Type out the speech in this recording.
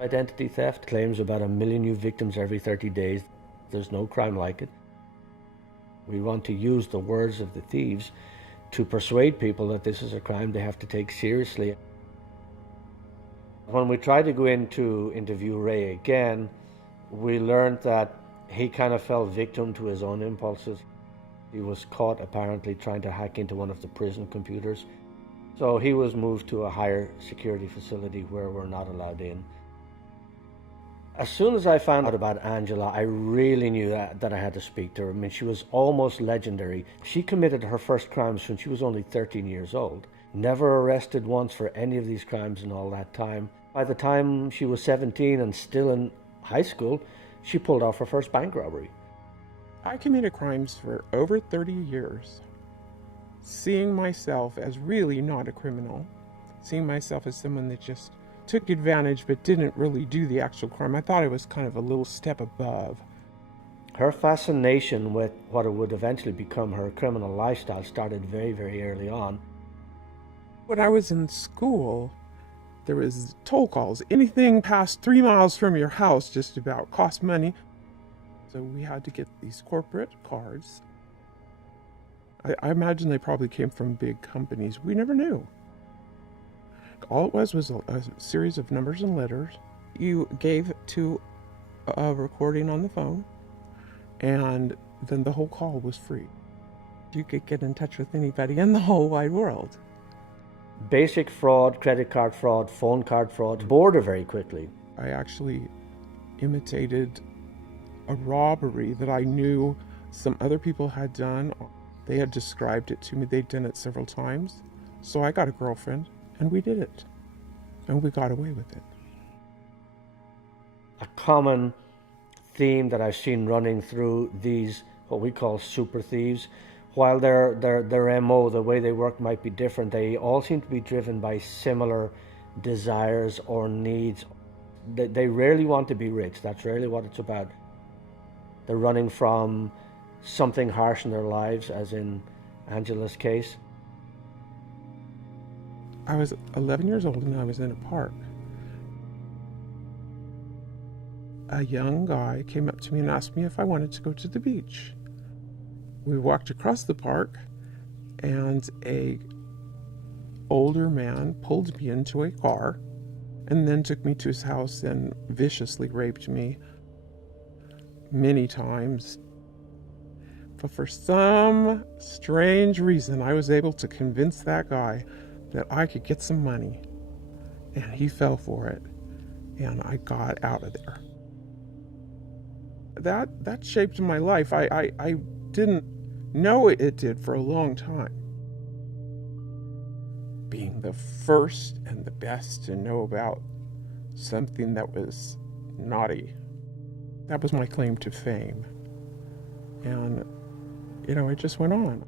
Identity theft claims about 1 million new victims every 30 days. There's no crime like it. We want to use the words of the thieves to persuade people that this is a crime they have to take seriously. When we tried to go in to interview Ray again, we learned that he kind of fell victim to his own impulses. He was caught apparently trying to hack into one of the prison computers. So he was moved to a higher security facility where we're not allowed in. As soon as I found out about Angela, I really knew that I had to speak to her. I mean, she was almost legendary. She committed her first crimes when she was only 13 years old. Never arrested once for any of these crimes in all that time. By the time she was 17 and still in high school, she pulled off her first bank robbery. I committed crimes for over 30 years. Seeing myself as really not a criminal, seeing myself as someone that just took advantage but didn't really do the actual crime. I thought I was kind of a little step above. Her fascination with what would eventually become her criminal lifestyle started very, very early on. When I was in school, there was toll calls. Anything past 3 miles from your house just about cost money. So we had to get these corporate cards. I imagine they probably came from big companies. We never knew. All it was a series of numbers and letters. You gave to a recording on the phone, and then the whole call was free. You could get in touch with anybody in the whole wide world. Basic fraud, credit card fraud, phone card fraud border very quickly. I actually imitated a robbery that I knew some other people had done. They had described it to me. They'd done it several times. So I got a girlfriend, and we did it. And we got away with it. A common theme that I've seen running through these, what we call super thieves, while their MO, the way they work might be different, they all seem to be driven by similar desires or needs. They rarely want to be rich. That's rarely what it's about. They're running from something harsh in their lives, as in Angela's case. I was 11 years old and I was in a park. A young guy came up to me and asked me if I wanted to go to the beach. We walked across the park and a older man pulled me into a car and then took me to his house and viciously raped me many times. But for some strange reason, I was able to convince that guy that I could get some money. And he fell for it. And I got out of there. That shaped my life. I didn't know it did for a long time. Being the first and the best to know about something that was naughty. That was my claim to fame. And, it just went on.